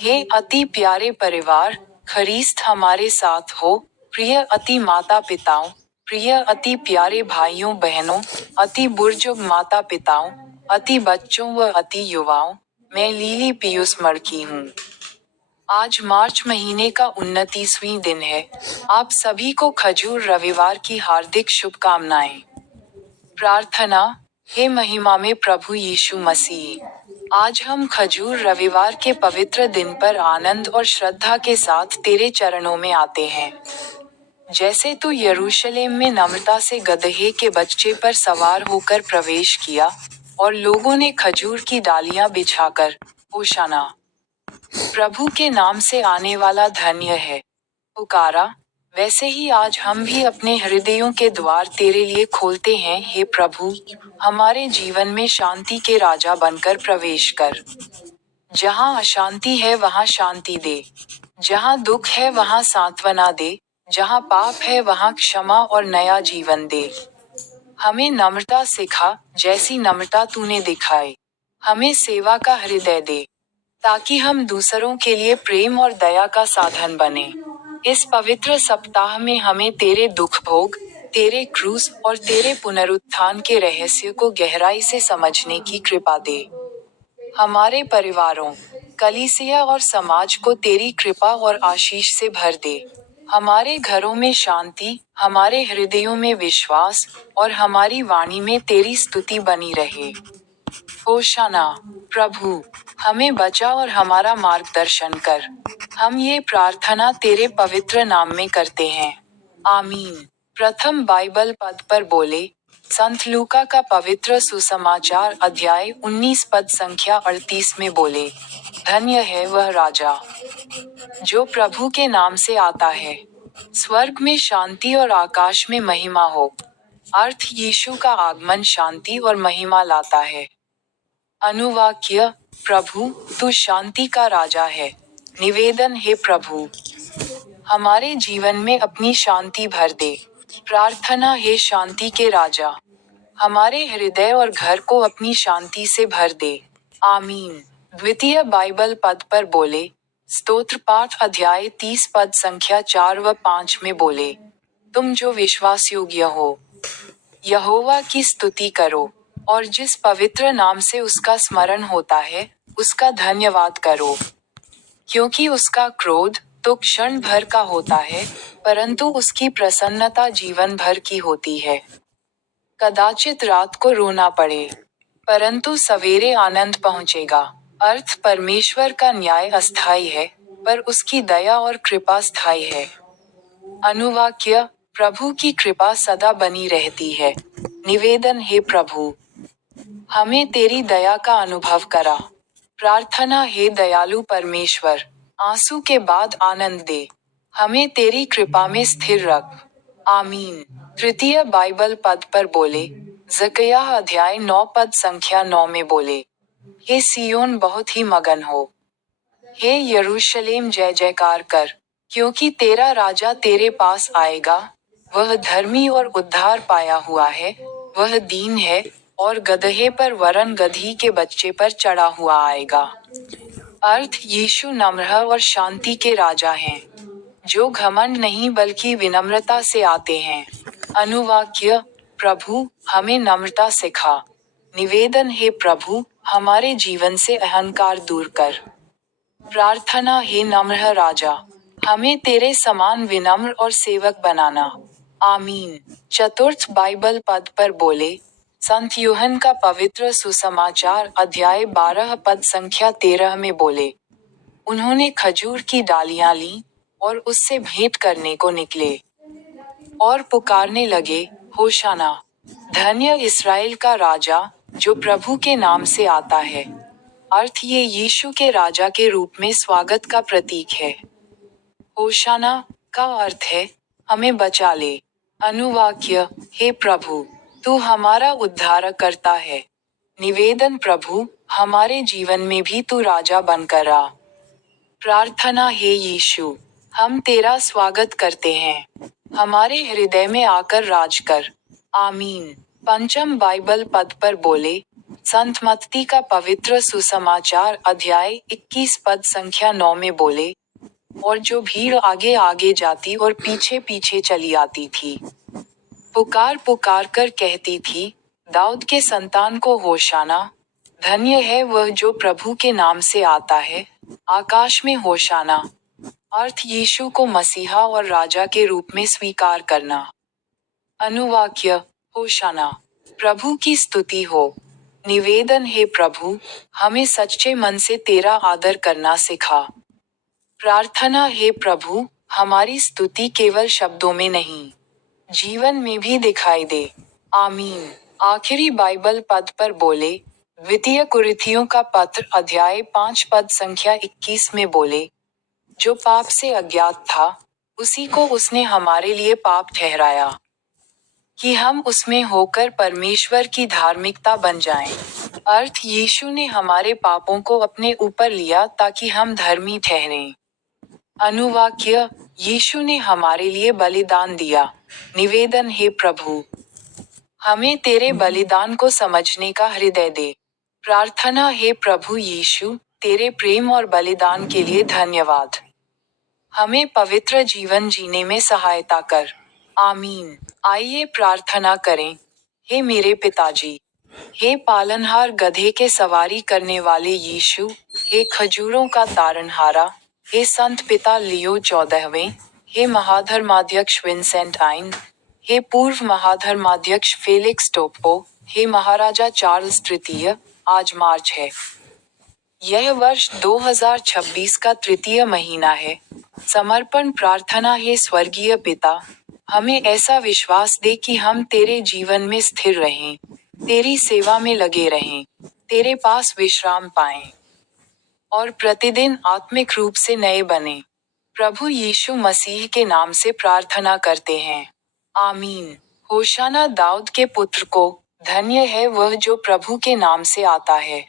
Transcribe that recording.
हे अति प्यारे परिवार, ख्रीस्त हमारे साथ हो। प्रिय अति माता पिताओं, प्रिय अति प्यारे भाइयों बहनों, अति बुजुर्ग माता पिताओं, अति बच्चों व अति युवाओं, मैं लिली पीयूष मड़की हूँ। आज मार्च महीने का 29वां दिन है। आप सभी को खजूर रविवार की हार्दिक शुभकामनाएं। प्रार्थना। हे महिमा में प्रभु यीशु मसीह, आज हम खजूर रविवार के पवित्र दिन पर आनंद और श्रद्धा के साथ तेरे चरणों में आते हैं। जैसे तू यरूशलेम में नम्रता से गदहे के बच्चे पर सवार होकर प्रवेश किया और लोगों ने खजूर की डालियां बिछाकर होशाना, प्रभु के नाम से आने वाला धन्य है, पुकारा, वैसे ही आज हम भी अपने हृदयों के द्वार तेरे लिए खोलते हैं। हे प्रभु, हमारे जीवन में शांति के राजा बनकर प्रवेश कर। जहाँ अशांति है वहाँ शांति दे, जहाँ दुख है वहाँ सांत्वना दे, जहाँ पाप है वहाँ क्षमा और नया जीवन दे। हमें नम्रता सिखा, जैसी नम्रता तूने दिखाई। हमें सेवा का हृदय दे, ताकि हम दूसरों के लिए प्रेम और दया का साधन बने। इस पवित्र सप्ताह में हमें तेरे दुख भोग, तेरे क्रूस और तेरे पुनरुत्थान के रहस्य को गहराई से समझने की कृपा दे। हमारे परिवारों, कलीसिया और समाज को तेरी कृपा और आशीष से भर दे। हमारे घरों में शांति, हमारे हृदयों में विश्वास और हमारी वाणी में तेरी स्तुति बनी रहे। होशाना, प्रभु, हमें बचा और हमारा मार्गदर्शन कर। हम ये प्रार्थना तेरे पवित्र नाम में करते हैं। आमीन। प्रथम बाइबल पद पर बोले। संत लूका का पवित्र सुसमाचार अध्याय 19 पद संख्या 38 में बोले, धन्य है वह राजा जो प्रभु के नाम से आता है। स्वर्ग में शांति और आकाश में महिमा हो। अर्थ, यीशु का आगमन शांति और महिमा लाता है। अनुवाक्य, प्रभु, तू शांति का राजा है। निवेदन, हे प्रभु, हमारे जीवन में अपनी शांति भर दे। प्रार्थना, हे शांति के राजा, हमारे हृदय और घर को अपनी शांति से भर दे। आमीन। द्वितीय बाइबल पद पर बोले। स्तोत्र पाठ अध्याय 30 पद संख्या 4 व 5 में बोले, तुम जो विश्वास योग्य हो, यहोवा की स्तुति करो, और जिस पवित्र नाम से उसका स्मरण होता है, उसका धन्यवाद करो। क्योंकि उसका क्रोध तो क्षण भर का होता है, परंतु उसकी प्रसन्नता जीवन भर की होती है। कदाचित रात को रोना पड़े, परंतु सवेरे आनंद पहुंचेगा। अर्थ, परमेश्वर का न्याय अस्थायी है, पर उसकी दया और कृपा स्थायी है। अनुवाक्य, प्रभु की कृपा सदा बनी रहती है। निवेदन, हे प्रभु, हमें तेरी दया का अनुभव करा। प्रार्थना, हे दयालु परमेश्वर, आंसू के बाद आनंद दे। हमें तेरी कृपा में स्थिर रख। आमीन। तृतीय बाइबल पद पर बोले। जकरिया अध्याय 9 पद संख्या 9 में बोले, हे सियोन बहुत ही मगन हो। हे यरूशलेम जय जयकार कर, क्योंकि तेरा राजा तेरे पास आएगा। वह धर्मी और उद्धार पाया हुआ है, वह दीन है और गदहे पर वरन गधी के बच्चे पर चढ़ा हुआ आएगा। अर्थ, यीशु नम्र और शांति के राजा हैं, जो घमंड नहीं बल्कि विनम्रता से आते हैं। अनुवाक्य, प्रभु, हमें नम्रता सिखा। निवेदन, हे प्रभु, हमारे जीवन से अहंकार दूर कर। प्रार्थना, हे नम्र राजा, हमें तेरे समान विनम्र और सेवक बनाना। आमीन। चतुर्थ बाइबल पद पर बोले। संत यूहन्ना का पवित्र सुसमाचार अध्याय 12 पद संख्या 13 में बोले, उन्होंने खजूर की डालियां ली और उससे भेंट करने को निकले और पुकारने लगे, होशाना, धन्य इस्राएल का राजा जो प्रभु के नाम से आता है। अर्थ, ये यीशु के राजा के रूप में स्वागत का प्रतीक है। होशाना का अर्थ है, हमें बचा ले। अनुवाक्य, हे प्रभु, तू हमारा उद्धार करता है। निवेदन, प्रभु, हमारे जीवन में भी तू राजा बनकर आ। प्रार्थना, हे यीशु, हम तेरा स्वागत करते हैं। हमारे हृदय में आकर राज कर। आमीन। पंचम बाइबल पद पर बोले। संत मत्ती का पवित्र सुसमाचार अध्याय 21 पद संख्या 9 में बोले, और जो भीड़ आगे आगे जाती और पीछे पीछे चली आती थी, पुकार पुकार कर कहती थी, दाऊद के संतान को होशाना, धन्य है वह जो प्रभु के नाम से आता है, आकाश में होशाना। अर्थ यीशु को मसीहा और राजा के रूप में स्वीकार करना। अनुवाक्य, होशाना, प्रभु की स्तुति हो। निवेदन, हे प्रभु, हमें सच्चे मन से तेरा आदर करना सिखा। प्रार्थना, हे प्रभु, हमारी स्तुति केवल शब्दों में नहीं, जीवन में भी दिखाई दे। आमीन। आखिरी बाइबल पद पर बोले, द्वितीय कुरिन्थियों का पत्र अध्याय 5 पद संख्या 21 में बोले, जो पाप से अज्ञात था, उसी को उसने हमारे लिए पाप ठहराया, कि हम उसमें होकर परमेश्वर की धार्मिकता बन जाएं। अर्थ यीशु ने हमारे पापों को अपने ऊपर लिया ताकि हम धर्मी ठहरें। अनुवाक्य, यीशु ने हमारे लिए बलिदान दिया। निवेदन, हे प्रभु, हमें तेरे बलिदान को समझने का हृदय दे। प्रार्थना, हे प्रभु यीशु, तेरे प्रेम और बलिदान के लिए धन्यवाद। हमें पवित्र जीवन जीने में सहायता कर। आमीन। आइए प्रार्थना करें। हे मेरे पिताजी, हे पालनहार गधे के सवारी करने वाले यीशु, हे खजूरों का तारनहारा, हे संत पिता लियो 14वें, हे महाधर्माध्यक्ष विंसेंट आइन, हे पूर्व महाधर्माध्यक्ष फेलिक्स टोप्पो, हे महाराजा चार्ल्स तृतीय, आज मार्च है। यह वर्ष 2026 का तृतीय महीना है। समर्पण प्रार्थना, हे स्वर्गीय पिता, हमें ऐसा विश्वास दे कि हम तेरे जीवन में स्थिर रहें, तेरी सेवा में लगे रहें, तेरे पास विश्राम पाएं और प्रतिदिन आत्मिक रूप से नए बने। प्रभु यीशु मसीह के नाम से प्रार्थना करते हैं। आमीन। होशाना दाऊद के पुत्र को, धन्य है वह जो प्रभु के नाम से आता है।